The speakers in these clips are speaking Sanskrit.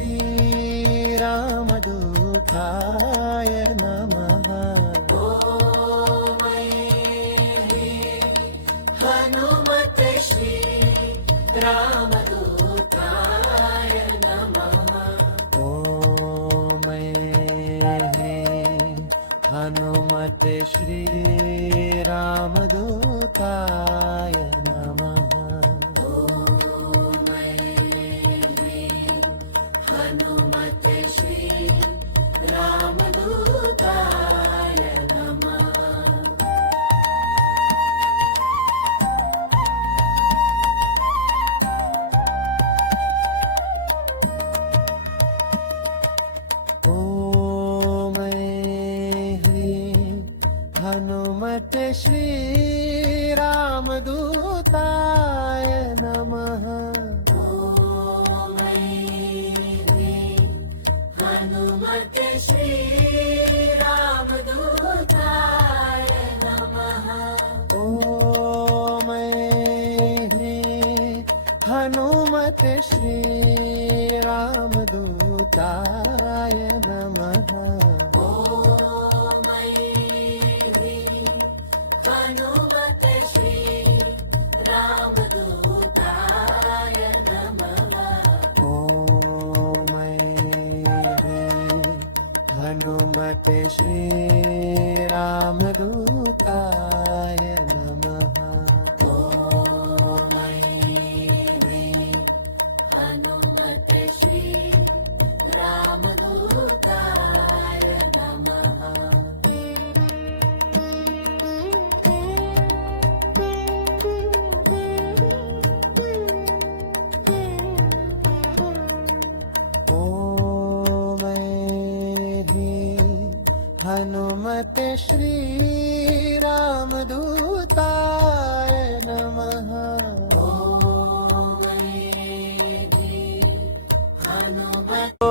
श्रीरामदूताय नमः। ॐ हनुमते श्री रामदूताय नमः। ॐ हनुमते श्रीरामदूताय नमः। हनुमते श्री रामदूताय नमः। ॐ हनुमते श्रीरामदूताय नमः। हनुमते श्री रामदूताय नमः। ॐ हनुमते श्रीरामदूताय नमः। ॐ हनुमते श्री रामदूताय नमः। ॐ हनुमते श्रीरामदूताय नमः। हनुमते श्री रामदूताय नमः।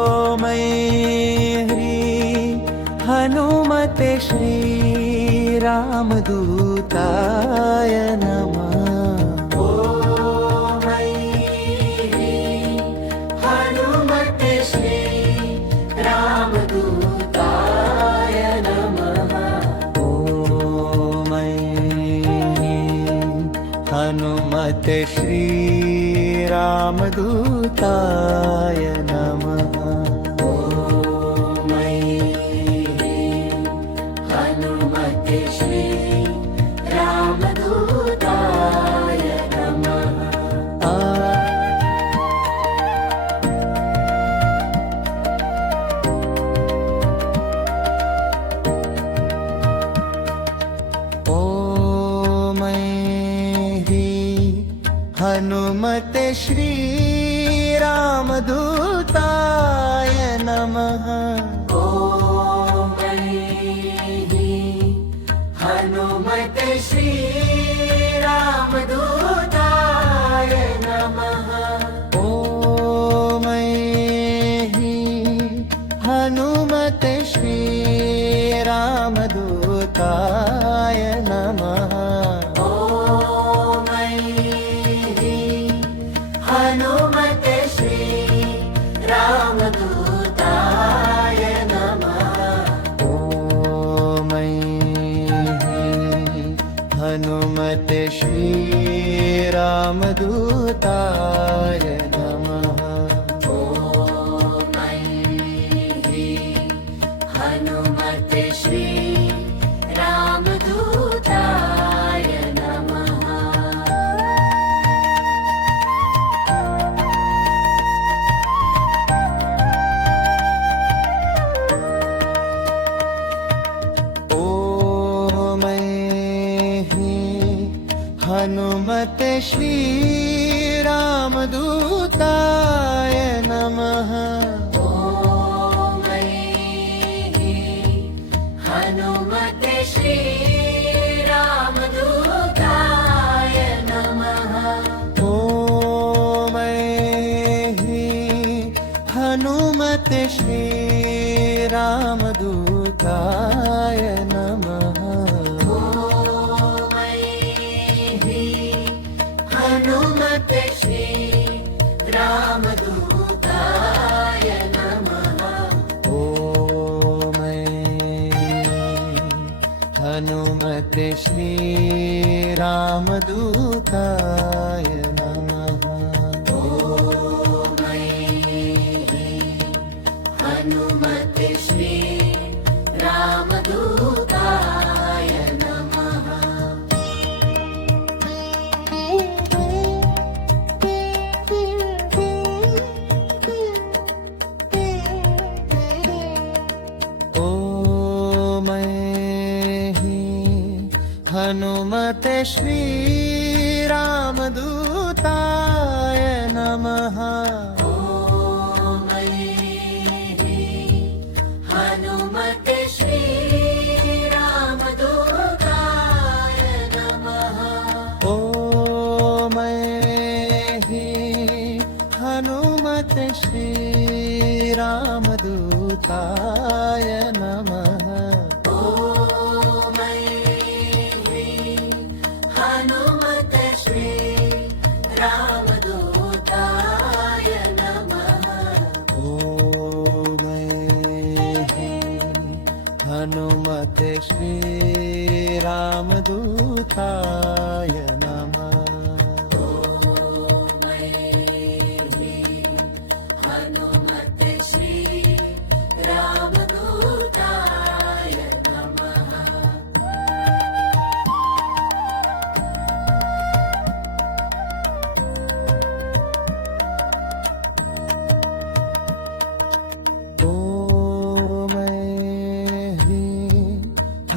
ॐ हनुमते श्रीरामदूताय नमः। हनुमते श्रीरामदूताय नमः। हनुमते श्री रामदूताय नमः। हनुमते श्रीरामदूताय नमः। हनुमते श्री रामदूताय नमः। ॐ हनुमते श्रीरामदूताय नमः। हनुमते श्री रामदूताय नमः। ॐ हनुमते श्रीरामदूताय नमः। हनुमते श्री रामदूताय नमः। हनुमते श्रीरामदूताय नमः। हनुमते श्री रामदूताय नमः। हनुमते श्रीरामदूताय नमः। हनुमते श्री रामदूताय नमः। हनुमते श्रीरामदूताय नमः। हनुमते श्री रामदूताय हनुमते श्रीरामदूताय नमः। हनुमते श्री रामदूताय नमः। ॐ हनुमते श्रीरामदूताय नमः। हनुमते श्री रामदूताय नमः। ॐ हनुमते श्रीरामदूताय नमः। हनुमते श्री रामदूताय नमः। हनुमते श्रीरामदूताय नमः।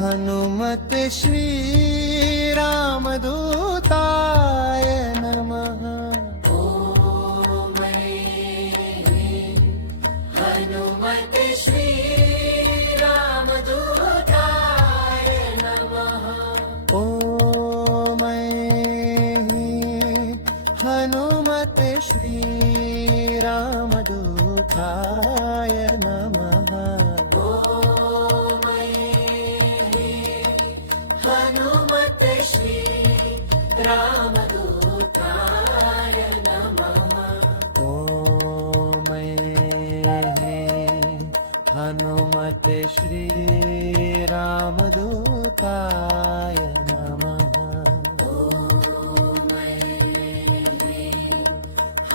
हनुमते श्री रामदूताय नमः। हनुमते श्रीरामदूताय नमः। हनुमते श्री रामदूताय नमः। हनुमते श्रीरामदूताय नमः। हनुमते श्री रामदूताय नमः। हनुमते श्रीरामदूताय नमः।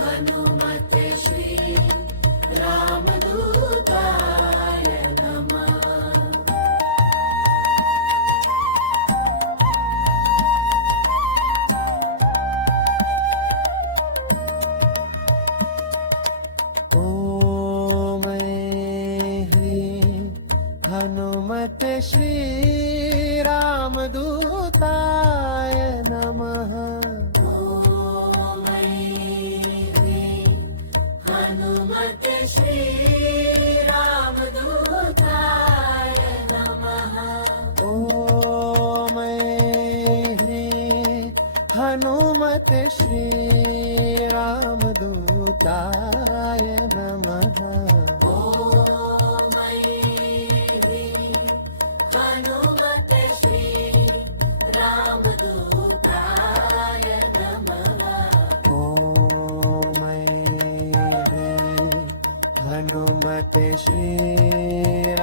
हनुमते श्री रामदूताय नमः। हनुमते श्रीरामदूताय नमः। हनुमते श्री रामदूताय नमः। हनुमते श्रीरामदूताय नमः। हनुमते श्री रामदूताय नमः। हनुमते श्रीरामदूताय